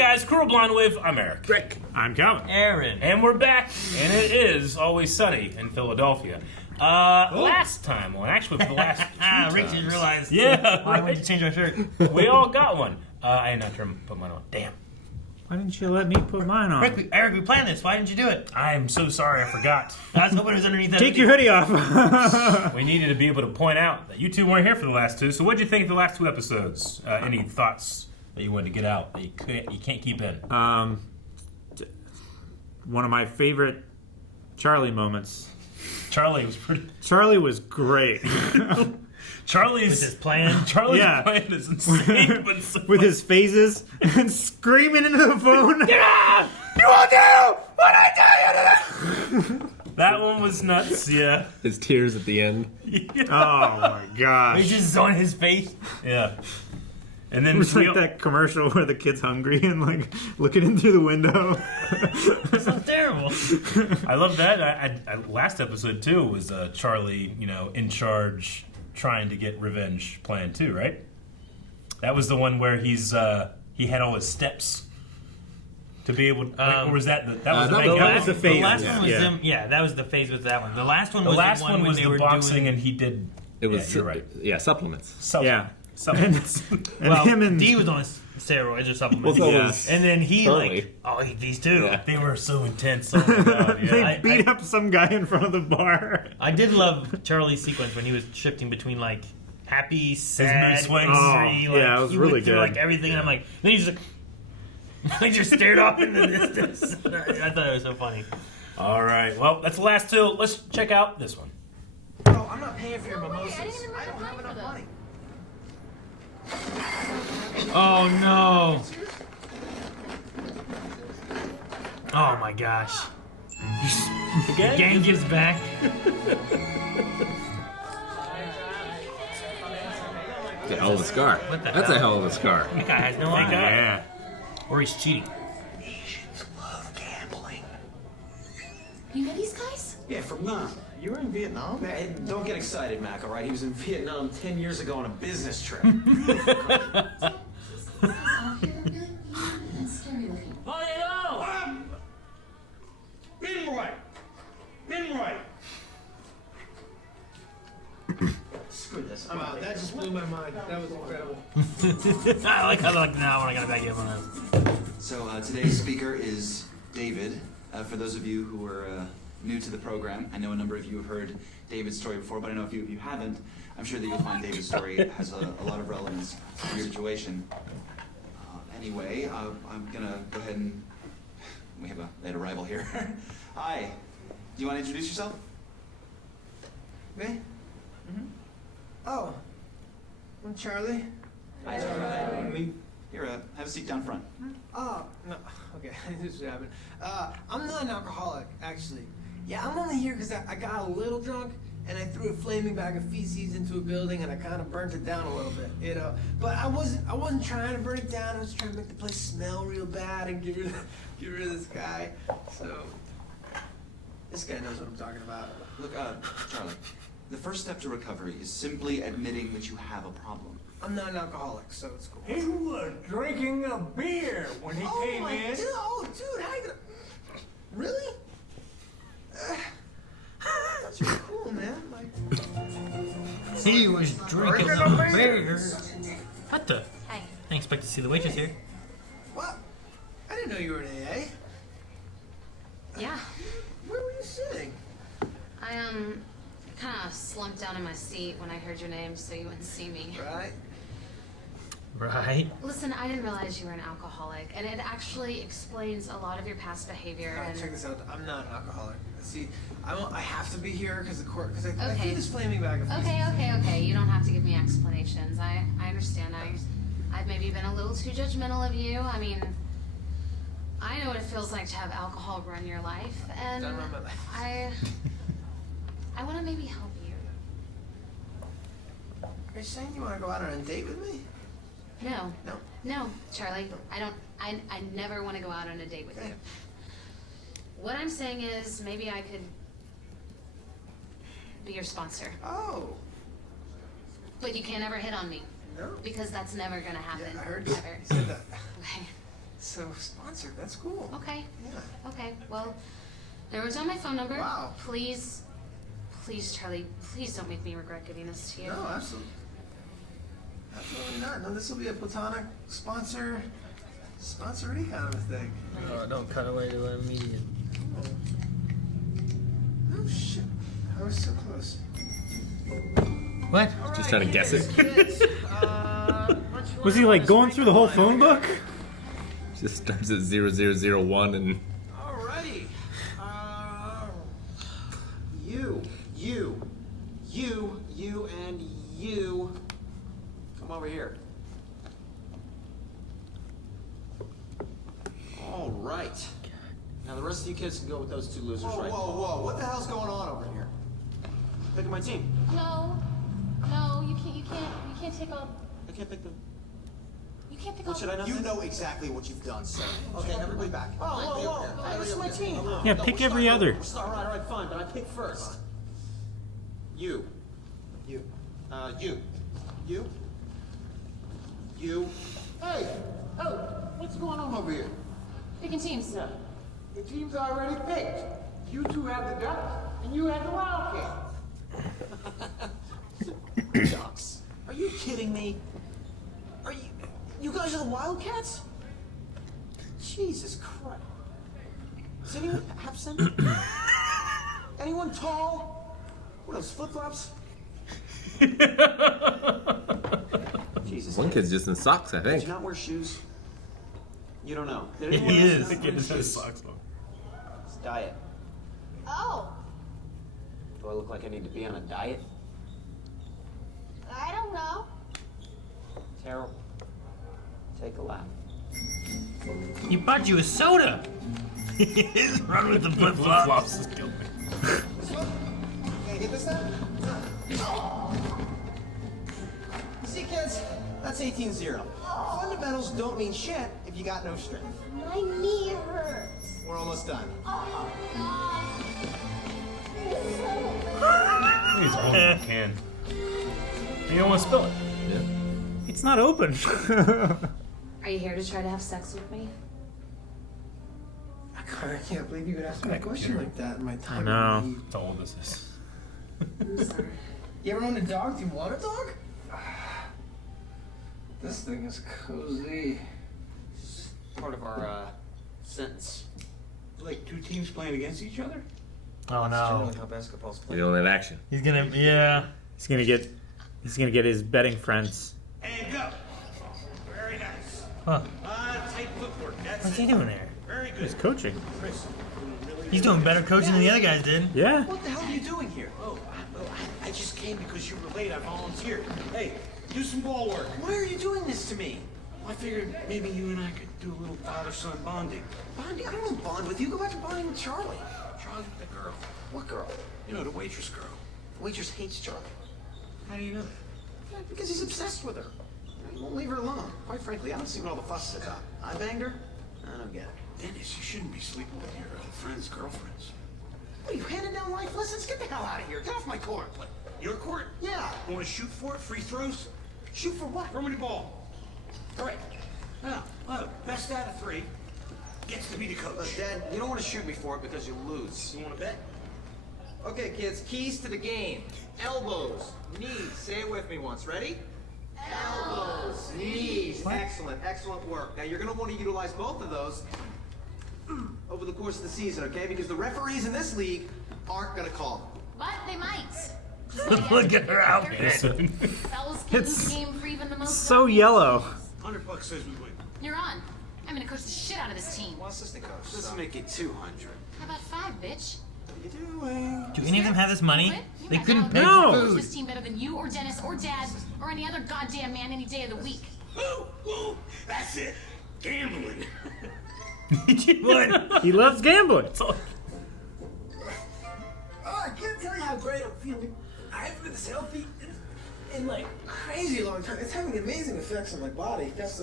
guys, Crew Blonde with, I'm Eric. Rick. I'm Calvin. Aaron. And we're back, and it is always sunny in Philadelphia. Last time, well, actually for the last two Rick times. just realized. Yeah, I went right. to change my shirt. We all got one. I did not put mine on. Damn. Why didn't you let me put mine on? Eric, we planned this. Why didn't you do it? I'm so sorry, I forgot. I was hoping it was underneath that. Take your hoodie off. We needed to be able to point out that you two weren't here for the last two. So what did you think of the last two episodes? Any thoughts that you wanted to get out that you can't keep in? One of my favorite Charlie moments. Charlie was great. Charlie's With his plan. Charlie's Yeah. plan is insane, but so With his phases and screaming into the phone. yeah! You won't do what I tell you to do! That one was nuts. Yeah. His tears at the end. Oh my gosh. He's just on his face. Yeah. And then It was like that commercial where the kid's hungry and like looking in through the window. That's so terrible. I love that. I last episode too was Charlie, in charge, trying to get revenge plan too, right? That was the one where he had all his steps to be able. Or was that that was the no, main that guy? was the phase. The last one was Yeah. them. Yeah, that was the phase with that one. The last one The was last the one was when they the were boxing, doing, and he did. It was, Yeah, you're right. Yeah, supplements. Yeah. Supplements. And Well, him and D was on steroids or supplements. Well, so Yeah. was And then he Charlie. these two. Yeah. They were so intense. Oh my God, yeah. they I- beat up some guy in front of the bar. I did love Charlie's sequence when he was shifting between like happy, sad, mood swings. angry, Oh, like, yeah, it was he really went through good. like everything. And I'm like, then he's just like, he just stared off in the distance. I thought it was so funny. All right. Well, that's the last two. Let's check out this one. Oh, I'm not paying for your mimosas. I didn't even I don't remember have paying enough for money. Oh no! Oh my gosh! The Gang gives back. That's a hell of a scar. What the That's hell? a hell of a scar. That guy has no eye. Yeah. Or he's cheating. Asians love gambling. You know these guys? Yeah, from Nam. You were in Vietnam? Man, don't get excited, Mac, all right? He was in Vietnam 10 years ago on a business trip. Screw this. Wow, that just blew my mind. That was incredible. I like now when I gotta back you up on that. So today's speaker is David. For those of you who are new to the program, I know a number of you have heard David's story before, but I know a few of you haven't. I'm sure that you'll find David's story has a lot of relevance to your situation. Anyway, I'm gonna go ahead and we have a late arrival here. Hi. Do you want to introduce yourself? Me? Mm-hmm. Oh, I'm Charlie. Hi, Charlie. Here, have a seat down front. Oh, no. Okay, this is what happened. I'm not an alcoholic, actually. Yeah, I'm only here because I got a little drunk and I threw a flaming bag of feces into a building and I kind of burnt it down a little bit, you know. But I wasn't trying to burn it down. I was trying to make the place smell real bad and get rid of this guy. So this guy knows what I'm talking about. Look, Charlie, the first step to recovery is simply admitting that you have a problem. I'm not an alcoholic, so it's cool. He was drinking a beer when he came in. Dude, how you gonna... Really? That's really cool, man. Like, He was drinking a beer. What the? Hi. I didn't expect to see the waitress here. what? I didn't know you were in AA. Yeah. Where were you sitting? I kind of slumped down in my seat when I heard your name, so you wouldn't see me. Right? Right. Listen, I didn't realize you were an alcoholic, and it actually explains a lot of your past behavior. Alright, And check this out. I'm not an alcoholic. See, I have to be here because the court, because I Okay. threw this flaming bag of feces. okay. You don't have to give me explanations. I understand. I've maybe been a little too judgmental of you. I mean, I know what it feels like to have alcohol run your life, and Done run my life. I want to maybe help you. Are you saying you want to go out on a date with me? No. No. No, Charlie. I never want to go out on a date with Okay. you. What I'm saying is maybe I could be your sponsor. Oh. But you can't ever hit on me. No. Because that's never gonna happen. Yeah, I heard you Ever. said that. Okay. So, sponsored, that's cool. Okay. Yeah. Okay. Well, I wrote down my phone number. Wow. Please, Charlie, please don't make me regret giving this to you. No, absolutely. Absolutely not. No, this will be a platonic sponsory kind of a thing. Don't cut away to an immediate. Oh, shit. I was so close. What? Just trying to guess it. Kids, Was he like going through the whole phone book? Just starts at 0001 and Alrighty. You, and you. Come over here. All right. Now the rest of you kids can go with those two losers right now. Whoa. What the hell's going on over here? Pick at my team. No, you can't take all. I can't pick them. You can't pick all. Should I not? You know exactly what you've done, sir. Okay, everybody back. Whoa. Hey, this is my team. Yeah, pick every other. All right, fine, but I pick first. You. You. Hey, what's going on over here? Picking teams. Yeah. The team's already picked. You two have the Ducks, and you have the Wildcats. Ducks. Are you kidding me? You guys are the Wildcats? Jesus Christ. Does anyone have sense? Anyone tall? What are those, flip-flops? Jesus. one kid's just in socks, I Did think. you not wear shoes? You don't know. Did He anyone else is. not The wear kid just has shoes? socks on. It's diet. Oh, Do I look like I need to be on a diet? I don't know. Terrible. Take a lap. He bought you a soda. He's run with the flip Flip flops. flops just killed me. This one? Can I get this now? You see, kids? That's 18-0. Fundamentals don't mean shit if you got no strength. My knee hurts. We're almost done. Oh God. He's holding the can. You don't want to spill it. Yeah. It's not open. Are you here to try to have sex with me? I can't believe you would ask me a question like that in my time. know. of need. That's how old this is. I'm sorry. You ever owned a dog? Do you want a dog? This thing is cozy. Part of our, sentence. Like two teams playing against each other? Oh That's no. generally how basketball's You played. don't have action. He's gonna. Yeah. He's gonna get his betting friends. And go. Very nice. Huh. Tight footwork. That's What's it. he doing there? Very good. He's coaching. Chris, He's doing better coaching than the other guys did. Yeah. What the hell are you doing here? I just came because you were late. I volunteered. Hey, do some ball work. Why are you doing this to me? I figured maybe you and I could do a little father-son bonding. Bonding? I don't want to bond with you. Go back to bonding with Charlie. Charlie, the girl. What girl? You know, the waitress girl. The waitress hates Charlie. How do you know that? Yeah, because he's obsessed with her. He won't leave her alone. Quite frankly, I don't see what all the fuss is about. I banged her. I don't get it. Dennis, you shouldn't be sleeping with your friends' girlfriends. What are you handing down life lessons? Get the hell out of here. Get off my court. What? Your court? Yeah. You want to shoot for it? Free throws? Shoot for what? Throw me the ball. All right. Now, look, best out of three gets to be the coach. Look, Dad, you don't want to shoot me for it because you'll lose. You want to bet? Okay, kids, keys to the game. Elbows, knees. Say it with me once. Ready? Elbows, knees. Excellent work. Now, you're going to want to utilize both of those over the course of the season, okay? Because the referees in this league aren't going to call them. But they might. Look at her outfit. Fellas can It's lose game for even the most. So yellow. $100 says we win. You're on. I'm gonna coach the shit out of this team. Well, assistant coach. Let's make it 200. How about 5, bitch? What are you doing? Do any of them have this money? Quit? You They might couldn't not pay No. for coach food. this team better than you or Dennis or Dad or any other goddamn man any day of the week. Ooh, that's it. Gambling. What? He loves gambling. Oh, I can't tell you how great I'm feeling. I haven't been this healthy in like crazy long time. It's having amazing effects on my body. That's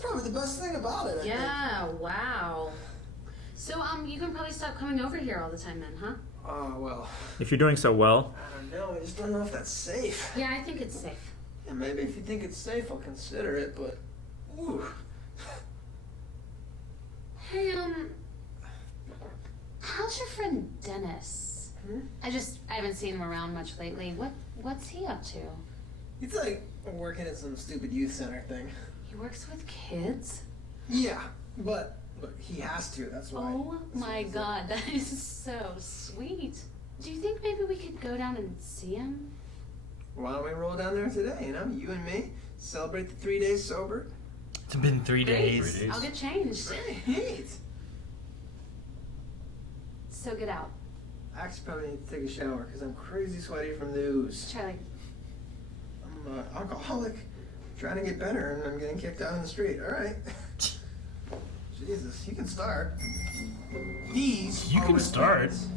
probably the best thing about it. I think. Yeah, wow. So, you can probably stop coming over here all the time then, huh? Oh, well, If you're doing so well. I don't know. I just don't know if that's safe. Yeah, I think it's safe. Yeah, maybe if you think it's safe, I'll consider it, but... Ooh. Hey, how's your friend Dennis? I haven't seen him around much lately. What's he up to? He's like working at some stupid youth center thing. He works with kids? Yeah, but look, he has to. That's why. Oh my God, that is so sweet. Do you think maybe we could go down and see him? Why don't we roll down there today? You know, you and me celebrate the 3 days sober. It's been 3 days. 3 days. I'll get changed. Great. So get out. I actually probably need to take a shower because I'm crazy sweaty from the ooze. Charlie. I'm an alcoholic, trying to get better, and I'm getting kicked out on the street. All right. Jesus, you can start. These You are can start. wristbands,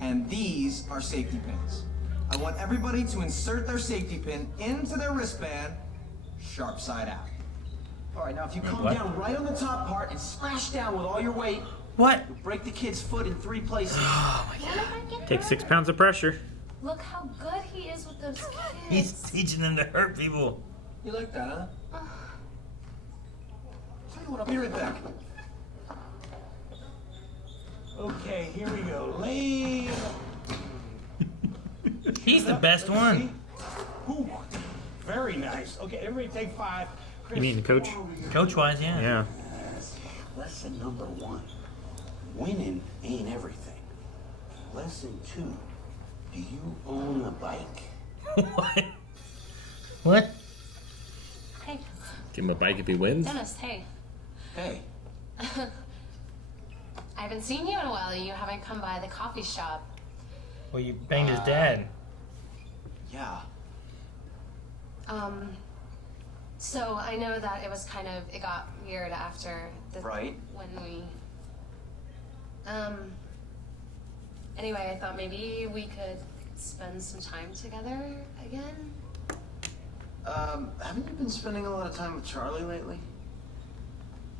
and these are safety pins. I want everybody to insert their safety pin into their wristband, sharp side out. All right, now if you come what? down right on the top part and smash down with all your weight, What? you'll break the kid's foot in 3 places. What if I get Take hurt? 6 pounds of pressure. Look how good he is with those kids. He's teaching them to hurt people. You like that, huh? Tell you what, I'll be right back. Okay, here we go. Lay. He's the best one. Ooh, very nice. Okay, everybody take 5. Chris, You mean the coach? come over here. Coach-wise, yeah. Yeah. Lesson number 1. Winning ain't everything. Lesson 2. Do you own a bike? What? What? Hey, Give him a bike if he wins. Dennis, hey. Hey, I haven't seen you in a while. You haven't come by the coffee shop. Well, you banged his dad. yeah. So I know that it got weird after Right. when we, anyway, I thought maybe we could spend some time together again. Haven't you been spending a lot of time with Charlie lately?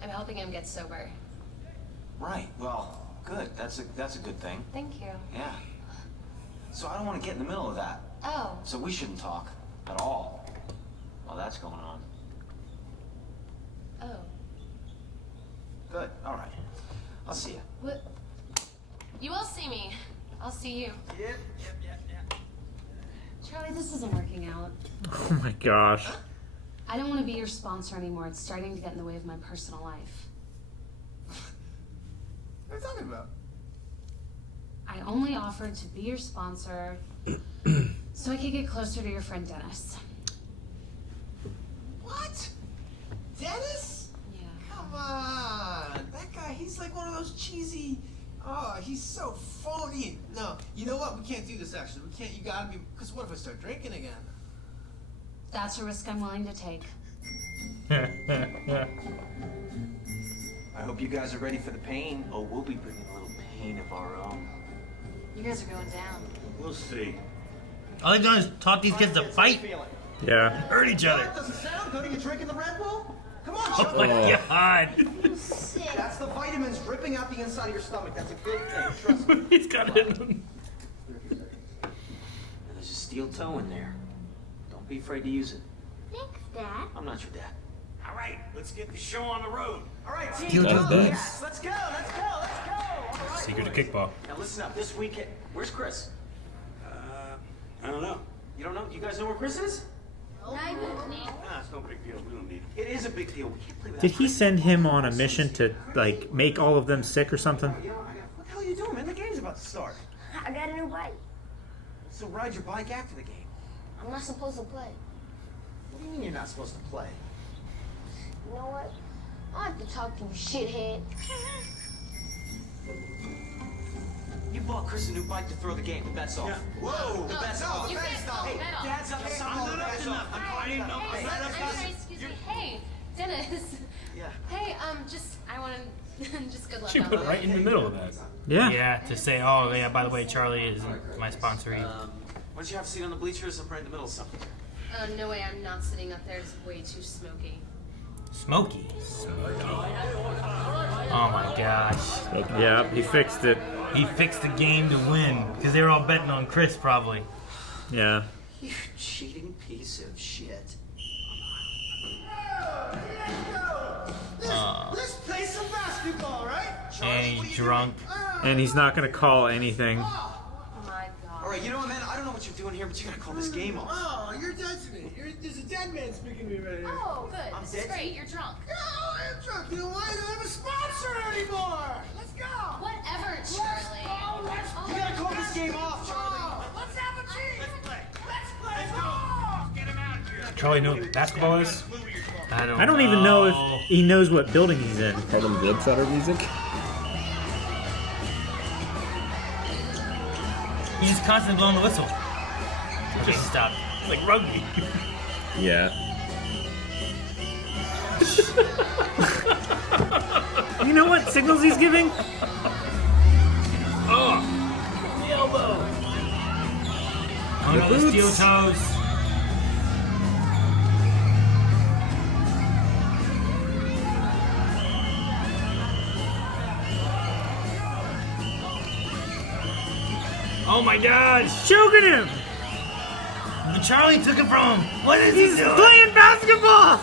I'm helping him get sober. Right, well, good. That's a good thing. Thank you. Yeah. So I don't want to get in the middle of that. Oh, So we shouldn't talk at all while that's going on. oh. Good, all right. I'll see you. What? You will see me. I'll see you. Yep. Charlie, this isn't working out. Oh my gosh. I don't want to be your sponsor anymore. It's starting to get in the way of my personal life. What are you talking about? I only offered to be your sponsor so I could get closer to your friend Dennis. What? Dennis? Yeah. Come on. That guy, he's like one of those cheesy. Oh, he's so phony. No, you know what? We can't do this actually. We can't. You gotta be. Because what if I start drinking again? That's a risk I'm willing to take. I hope you guys are ready for the pain. Oh, we'll be bringing a little pain of our own. You guys are going down. We'll see. All they've done is taught these kids to fight, Yeah. hurt each other. Doesn't sound good. Are you drinking the Red Bull? Come on, Oh my God. That's the vitamins ripping out the inside of your stomach. That's a good thing. Trust me. He's got it. There's a steel toe in there. Don't be afraid to use it. Thanks, Dad. I'm not your dad. All right, let's get the show on the road. All right, team. Steel toe come on, boots. yes, let's go. All right. Secret of kickball. Now listen up. This weekend, where's Chris? I don't know. You don't know? You guys know where Chris is? Nah, It's no big deal. We don't need it. It is a big deal. We can't play with Did that. he send him on a mission to, like, make all of them sick or something? What the hell are you doing, man? The game's about to start. I got a new bike. So ride your bike after the game. I'm not supposed to play. What do you mean you're not supposed to play? You know what? I like to talk to you, shithead. You bought Chris a new bike to throw the game. The bet's off. Whoa, the bet's off. You can't call Hey, bet off. Dad's up to something. I'm not up Bet's to off. nothing. I didn't know. Hey, I'm not up to sorry, excuse me. Hey, Dennis. Yeah. Hey, I want to just good luck. She on put that. right in the middle of that. Yeah. Yeah, to say, oh yeah, by the way, Charlie isn't my sponsor. Why don't you have a seat on the bleachers? I'm right in the middle of something. No way, I'm not sitting up there. It's way too smoky. Smokey. Oh my gosh. Yeah, he fixed it. He fixed the game to win because they were all betting on Chris probably. Yeah. You cheating piece of shit. Let's play some basketball, right? And he's drunk. And he's not gonna call anything. Oh my god. All right, you know what, man? I don't know what you're doing here, but you gotta call this game off. Oh, you're touching it. There's a dead man speaking to me right here. Oh, good. I'm This is dead. great. You're drunk. Oh, I'm drunk. You know why? I don't have a sponsor anymore. Let's go. Whatever, Charlie. You gotta call this game off, Charlie. Let's have a team. Let's play. Let's go. Get him out of here. Charlie know what basketball is? I don't even know if he knows what building he's in. Harlem Globetrotter music. He's just constantly blowing the whistle. Okay, stop. Like rugby. Yeah. You know what signals he's giving? Oh, the elbow. Oh no, the steel toes. Oh my God. Choking him! But Charlie took it from him. What is He's he doing? playing basketball!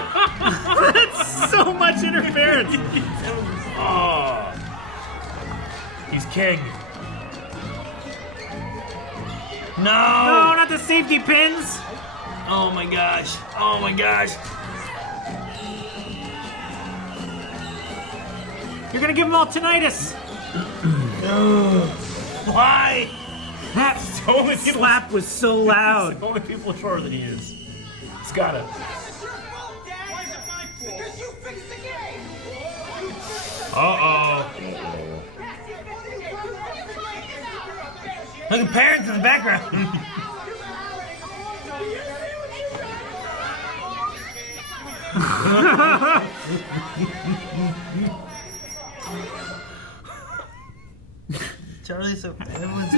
That's so much interference. Oh. He's king. No, No! not the safety pins. Oh my gosh. Oh my gosh. You're gonna give him all tinnitus. Why? That Only people, slap was so loud. only people shorter than he is. It's gotta. Because you fixed the game. Uh-oh. Look at parents in the background. Charlie, so everyone's.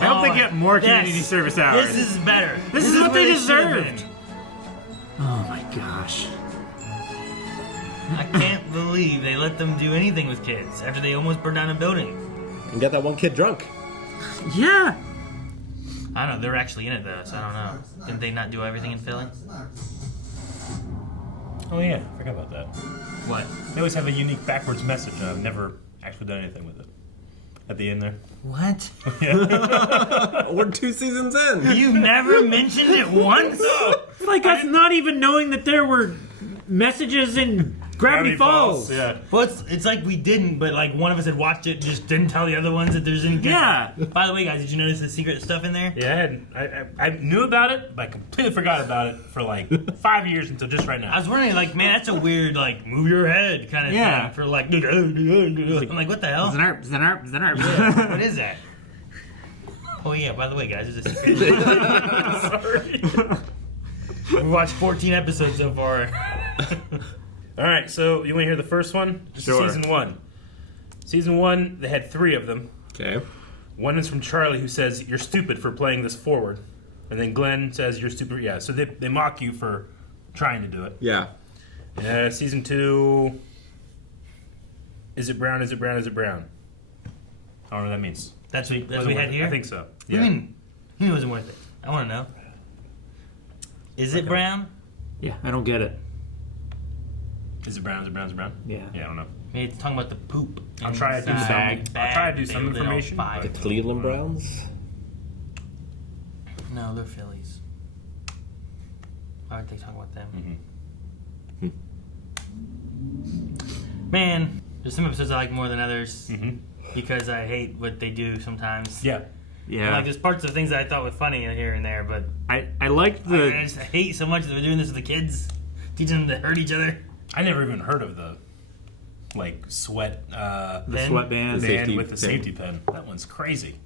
I hope they get more community service hours. This is better. This is what where they should have deserved. been. Oh my gosh. I can't believe they let them do anything with kids after they almost burned down a building. And got that one kid drunk. Yeah. I don't know. They're actually in it though, so I don't know. Didn't they not do everything in Philly? Oh yeah, I forgot about that. What? They always have a unique backwards message, and I've never actually done anything with it. At the end there. What? We're 2 seasons in. You've never mentioned it once? Like that's not even knowing that there were messages in Gravity Falls. Yeah. Well, it's like we didn't, but like one of us had watched it and just didn't tell the other ones that there's any. Yeah. By the way, guys, did you notice the secret stuff in there? Yeah, I knew about it, but I completely forgot about it for like 5 years until just right I now. was wondering, like, man, that's a weird, like, move your head kind of Yeah. thing for like. I'm like, what the hell? Zanarp, zanarp, zanarp. Yeah, what is that? Oh yeah, by the way, guys, there's a secret. Sorry. We watched 14 episodes so far. All right, so you want to hear the first one? Just Sure. Season 1. Season 1, they had 3 of them. Okay. One is from Charlie, who says, "You're stupid for playing this forward." And then Glenn says, "You're stupid." Yeah, so they mock you for trying to do it. Yeah. Season 2, is it brown, is it brown, is it brown? I don't know what that means. That's what Wasn't we worth had it. here. I think so. What Yeah. do you mean? He wasn't worth it. I want to know. Is it Okay. brown? Yeah, I don't get it. Is it brown, is it brown, is it brown? Yeah. Yeah, I don't know. Maybe it's talking about the poop. I'll try to do inside some. the I'll try to do bag some they lit on information. fire. The Cleveland Browns. No, they're Phillies. Why aren't they talking about them? Man, there's some episodes I like more than others because I hate what they do sometimes. Yeah. Yeah. Like there's parts of things that I thought were funny here and there, but I liked the. I just hate so much that they're doing this with the kids, teaching them to hurt each other. I never even heard of the, like, sweat The Pen? sweatband. The band safety with the pin. safety pin. That one's crazy.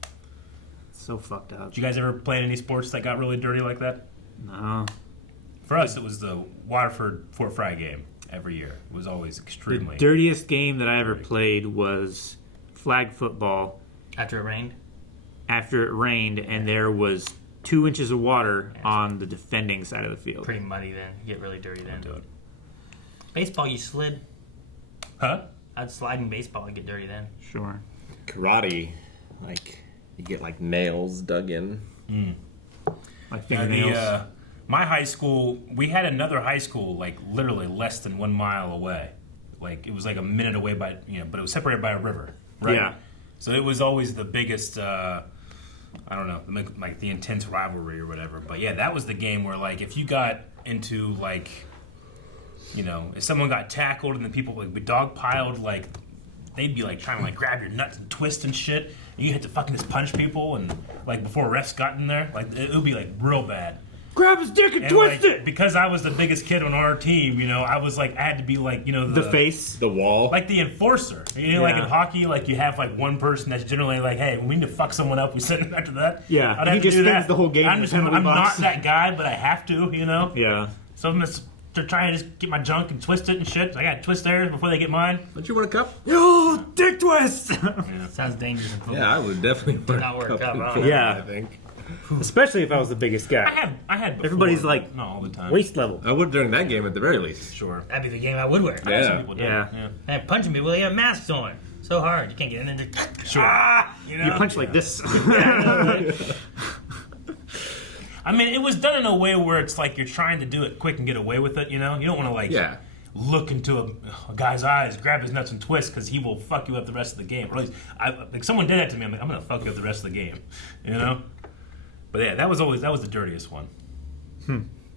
So fucked up. Did you guys ever play any sports that got really dirty like that? No. For us, it was the Waterford Fort Fry game every year. It was always The extremely. dirtiest game that I ever played was flag football After it rained. after it rained and there was 2 inches of water on the defending side of the field. Pretty muddy then. You get really dirty then. Do it. Baseball, you slid. Huh? I'd slide in baseball and get dirty then. Sure. Karate, like you get like nails dug in. Like Yeah, fingernails. my high school, we had another high school like literally less than 1 mile away. Like it was like a minute away by, but it was separated by a river, right? Yeah. So it was always the biggest, I don't know, like the intense rivalry or whatever. But yeah, that was the game where like if you got into like, if someone got tackled and then people like be dogpiled, like they'd be like trying to like grab your nuts and twist and shit. And you had to fucking just punch people and like before refs got in there, like it would be like real bad. Grab his dick and twist like, it! Because I was the biggest kid on our team, I was like, I had to be like, the face. The wall. Like the enforcer. Like in hockey, like you have like one person that's generally like, hey, we need to fuck someone up. We send him after that. Yeah, I'd he have to just do spends that. the whole game in I'm the penalty not box. that guy, but I have to, Yeah. So I'm just trying to just get my junk and twist it and shit. So I gotta twist theirs before they get mine. Don't you want a cup? Yo, dick twist! Sounds dangerous in football. Yeah, I would definitely want not a work cup. out, in huh? football, Yeah. I think. Especially if I was the biggest guy. I had before, Everybody's like, not all the time. waist level. I would during that game at the very least. Sure. That'd be the game I would wear. Some Yeah. people do. Yeah. And punching people, they have masks on. So hard. You can't get in there. Sure. You punch like this. I mean, it was done in a way where it's like you're trying to do it quick and get away with it, You don't want to like look into a guy's eyes, grab his nuts and twist because he will fuck you up the rest of the game. Or at least, like someone did that to me, I'm like, I'm going to fuck you up the rest of the game, But yeah, that was the dirtiest one.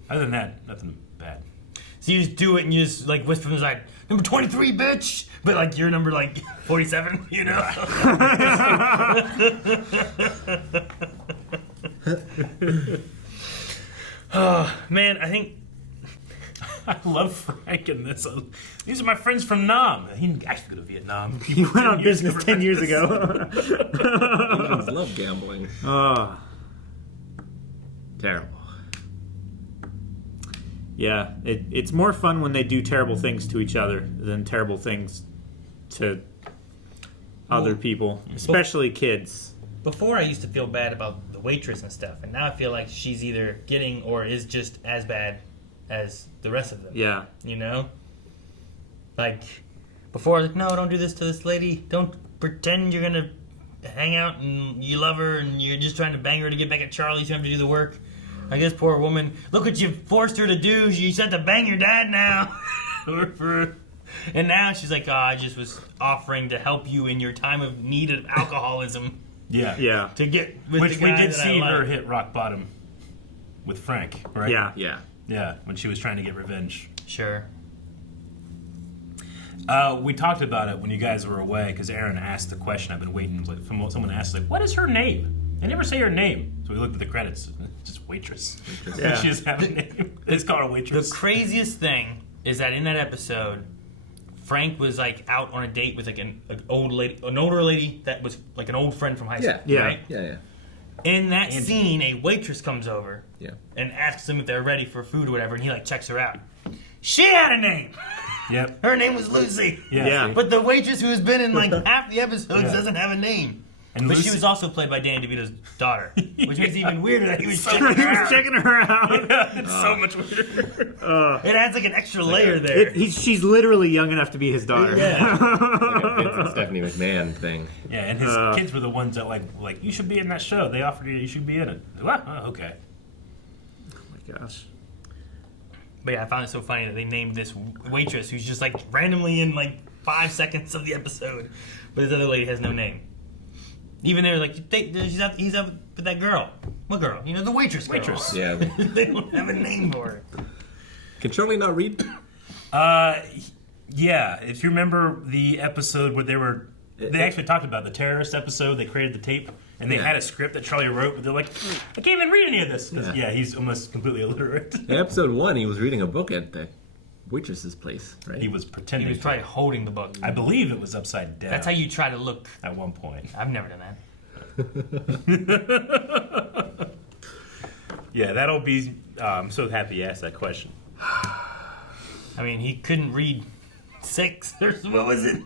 Other than that, nothing bad. So you just do it and you just like whisper from the side, number 23, bitch! But like you're number like 47, Oh, man, I think I love Frank in this. These are my friends from Nam. He didn't actually go to Vietnam. He went on business 10 years ago. Asians love gambling. Terrible. Yeah, it's more fun when they do terrible things to each other than terrible things to other people, especially kids. before I used to feel bad about the waitress and stuff, and now I feel like she's either getting or is just as bad as the rest of them. Yeah. You know? Like, before I was like, no, don't do this to this lady. Don't pretend you're gonna hang out and you love her and you're just trying to bang her to get back at Charlie so you have to do the work. Like this poor woman, look what you forced her to do. She said to bang your dad now. And now she's like, oh, I just was offering to help you in your time of need of alcoholism. Yeah. Yeah. To get with Which the we guy did that see I her like. hit rock bottom with Frank, right? Yeah. Yeah. Yeah, when she was trying to get revenge. Sure. We talked about it when you guys were away because Aaron asked the question. I've been waiting for someone asked, like, what is her name? They never say her name. So we looked at the credits. It's just waitress. Yeah. She doesn't have a name. They just call her waitress. The craziest thing is that in that episode, Frank was like out on a date with like an older lady that was like an old friend from high school. Yeah. Right? Yeah. In that scene, a waitress comes over Yeah. and asks him if they're ready for food or whatever, and he like checks her out. She had a name. Yep. Her name was Lucy. Yeah. But the waitress who has been in like half the episodes doesn't have a name. And But Lucy- she was also played by Danny DeVito's daughter, which makes it even weirder that he was checking He her was out. checking her out. It's so much weirder. It adds like an extra layer there. She's literally young enough to be his daughter. Yeah. Like a Vince and Stephanie McMahon thing. Yeah, and his kids were the ones that like you should be in that show. They offered you should be in it. Well, okay. Oh my gosh. But yeah, I found it so funny that they named this waitress who's just like randomly in like 5 seconds of the episode, but this other lady has no name. Even they were like, he's up with that girl. What girl? You know, the waitress girl. Waitress. Yeah. They don't have a name for her. Can Charlie not read? Yeah. If you remember the episode where they actually talked about the terrorist episode. They created the tape and they had a script that Charlie wrote, but they're like, I can't even read any of this because he's almost completely illiterate. In episode 1, he was reading a book at the waitress's place, right? He was pretending. He was probably holding the book. I believe it was upside down. That's how you try to look. At one point. I've never done that. Yeah, that'll be. I'm so happy you asked that question. I mean, he couldn't read 6 or what was it?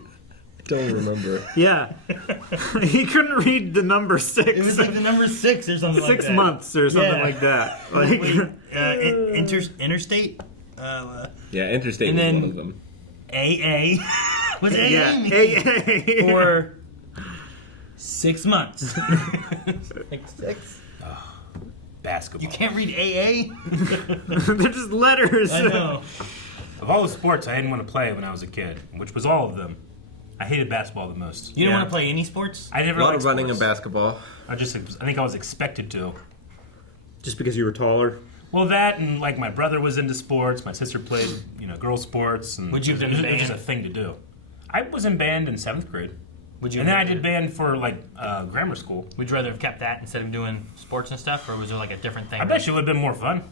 Don't remember. Yeah. He couldn't read the number 6. It was like the number 6 or something like 6 that. months or something Yeah. like that. Like, Interstate? Yeah, Interstate And was then- one of them. AA. What's AA yeah. mean? For 6 months. Like 6? basketball. You can't read AA? They're just letters. I know. Of all the sports I didn't want to play when I was a kid, which was all of them, I hated basketball the most. You didn't want to play any sports? I never A lot liked of running sports. and basketball. I think I was expected to. Just because you were taller. Well, that and like my brother was into sports. My sister played, girl sports, and Would you have done it was band? just a thing to do. I was in band in 7th grade, Would you? and then I did band for like grammar school. Would you rather have kept that instead of doing sports and stuff, or was there like a different thing? I bet you it would have been more fun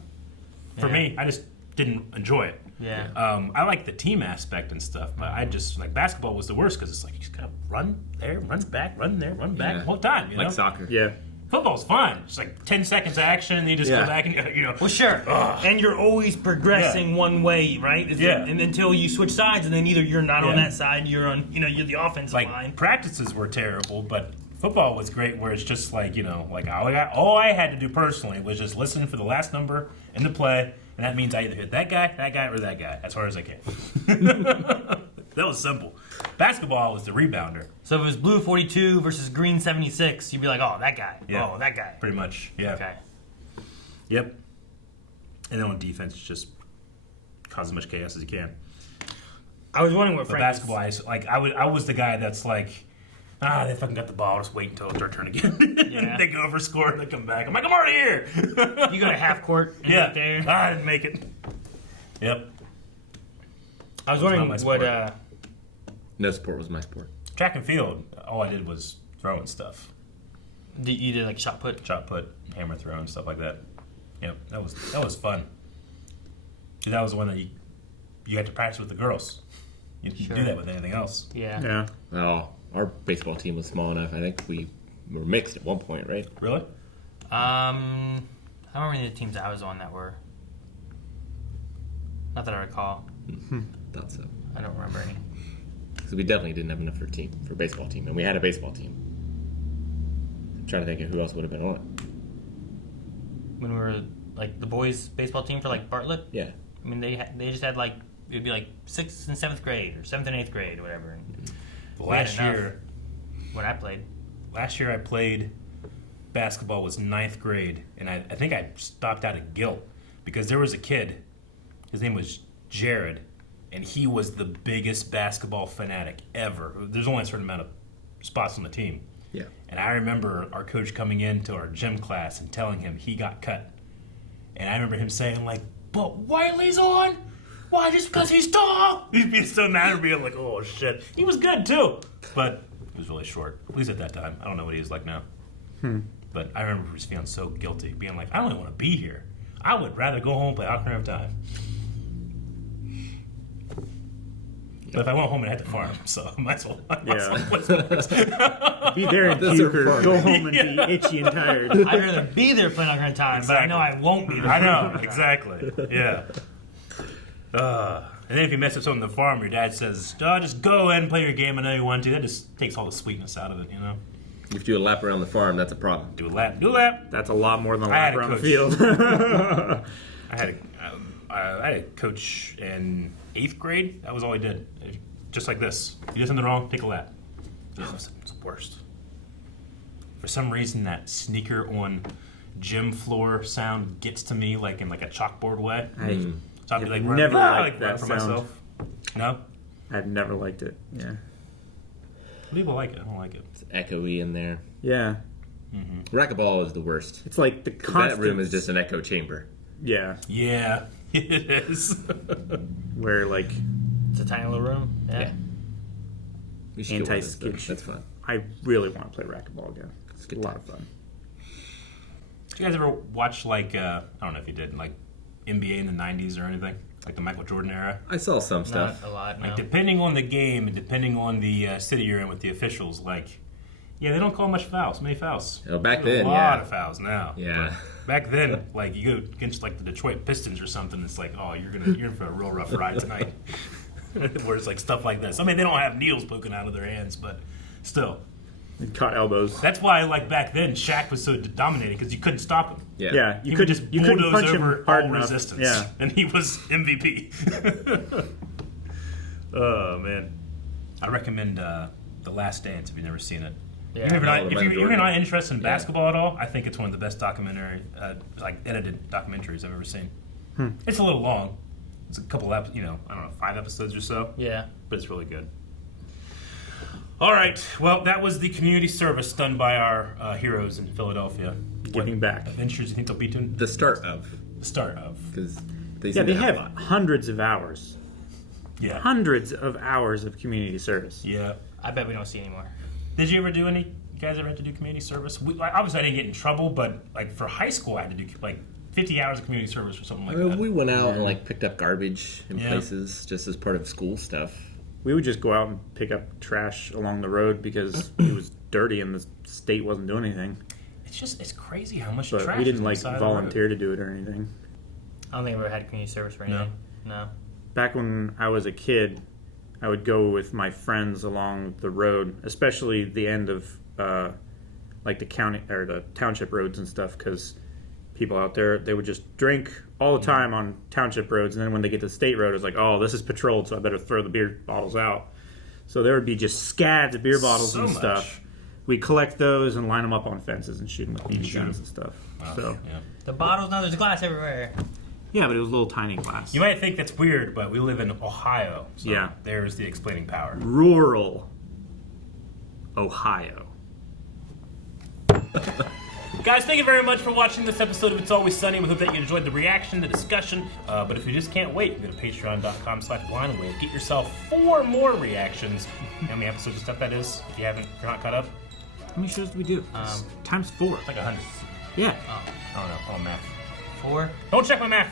for Yeah. me. I just didn't enjoy it. Yeah. I like the team aspect and stuff, but I just like basketball was the worst because it's like you just gotta run there, run back, run there, run back Yeah. the whole time. You Like know, soccer. Yeah. football's fun. It's like 10 seconds of action, and you just Yeah. go back and Well, sure. And you're always progressing one way, right? And until you switch sides, and then either you're not on Yeah. that side, you're on, you're the offensive like line. practices were terrible, but football was great. Where it's just like like all I had to do personally was just listen for the last number in the play, and that means I either hit that guy, or that guy as far as I can. That was simple. Basketball was the rebounder, So if it was blue 42 versus green 76, you'd be like, oh, that guy. Yeah. Oh, that guy. pretty much. Yeah. Okay. Yep. And then on defense, just cause as much chaos as you can. I was wondering what But Frank basketball, I was the guy that's like, they fucking got the ball. Just wait until it's their turn again. Yeah. They go over, score, and they come back. I'm like, I'm already here. You go to half court and Yeah. get there. I didn't make it. Yep. I was Not wondering my what. sport. No sport was my sport. Track and field, all I did was throwing stuff. You did like shot put. Shot put, hammer throw, and stuff like that. Yep, that was fun. 'Cause that was the one that you had to practice with the girls. You didn't Sure. do that with anything else. Yeah. Yeah. Oh, our baseball team was small enough. I think we were mixed at one point, right? Really? I don't remember any of the teams I was on that were. Not that I recall. Thought so. I don't remember any. Because we definitely didn't have enough for a baseball team, and we had a baseball team. I'm trying to think of who else would have been on it. When we were like the boys' baseball team for like Bartlett. Yeah. I mean, they just had like it'd be like 6th and 7th grade or 7th and 8th grade or whatever. And Last year when I played. Last year I played basketball was 9th grade, and I think I stopped out of guilt because there was a kid, his name was Jared, and he was the biggest basketball fanatic ever. There's only a certain amount of spots on the team. Yeah. And I remember our coach coming into our gym class and telling him he got cut. And I remember him saying, like, but Wiley's on? Why, just because he's tall? He'd be so mad at me. I'm like, oh, shit. He was good, too. But he was really short, at least at that time. I don't know what he is like now. But I remember just feeling so guilty, being like, I don't even want to be here. I would rather go home and play Ocarina of Time. But if I went home and had to farm, so I might as well play sports. Be there and Those are puke or fun. go home and be itchy and tired. I'd rather be there playing Ocarina of Time, but I know I won't be there. I know, exactly. Yeah. And then if you mess up something on the farm, your dad says, oh, just go ahead and play your game. I know you want to. That just takes all the sweetness out of it, you know? If you do a lap around the farm, that's a problem. Do a lap. Do a lap. That's a lot more than a I had lap a around the coach. field. I had a coach in 8th grade. That was all he did. Just like this. You did something wrong, take a lap. It was the worst. For some reason, that sneaker on gym floor sound gets to me like in like a chalkboard way. So I'd be like, never run, liked that for sound. myself. No? I've never liked it. Yeah. People like it. I don't like it. It's echoey in there. Yeah. Racquetball is the worst. It's like the constant. That room is just an echo chamber. Yeah. Yeah, it is. Where like It's a tiny little room. Yeah. We should go with this, though. anti-skitch. That's fun. I really want to play racquetball again. It's good a lot times. of fun. Did you guys ever watch like I don't know if you did like NBA in the '90s or anything, like the Michael Jordan era? I saw some stuff. Not a lot. No. Like depending on the game and depending on the city you're in with the officials, like yeah, they don't call many fouls. Oh, back There's then, a yeah. lot of fouls now. Yeah. But back then, like you go against like the Detroit Pistons or something, it's like oh you're in for a real rough ride tonight. Where it's like stuff like this. I mean, they don't have needles poking out of their hands, but still. And caught elbows. That's why, like back then, Shaq was so dominating because you couldn't stop him. Yeah. Yeah. He would just you couldn't bulldoze punch over him hard all enough. resistance. Yeah. And he was MVP. Oh, man. I recommend The Last Dance if you've never seen it. Yeah. Even All the if men you're Jordan. not interested in basketball at all, I think it's one of the best edited documentaries I've ever seen. It's a little long. It's a couple I don't know, 5 episodes or so. Yeah. But it's really good. All right. Well, that was the community service done by our heroes in Philadelphia. Giving back. Adventures do you think they'll be doing? The start of. The start of. Because they Yeah, seem they to have a lot. hundreds of hours. Yeah. Hundreds of hours of community service. Yeah. I bet we don't see anymore. Did you ever do any? You guys ever had to do community service? Obviously, I didn't get in trouble, but like for high school, I had to do like 50 hours of community service or something like that. We went out and like picked up garbage in Yeah. places just as part of school stuff. We would just go out and pick up trash along the road because it was dirty and the state wasn't doing anything. It's crazy how much But trash we is didn't on the like side of the road. volunteer to do it or anything. I don't think I've ever had community service for anything. No. Back when I was a kid, I would go with my friends along the road, especially the end of like the county or the township roads and stuff, because people out there, they would just drink all the time on township roads, and then when they get to the state road, it's like, oh, this is patrolled, so I better throw the beer bottles out. So there would be just scads of beer bottles So and much. stuff. We collect those and line them up on fences and shoot them with BB guns and stuff. So Yeah. The bottles, now there's glass everywhere. yeah, but it was a little tiny glass. You might think that's weird, but we live in Ohio. So Yeah. there's the explaining power. Rural Ohio. Guys, thank you very much for watching this episode of It's Always Sunny. We hope that you enjoyed the reaction, the discussion. But if you just can't wait, go to patreon.com/blindwave. Get yourself 4 more reactions. How many episodes of stuff that is? If you're not caught up, How many shows do we do? Times 4. it's like 100. Yeah. I don't know. Oh, math. 4. Don't check my math.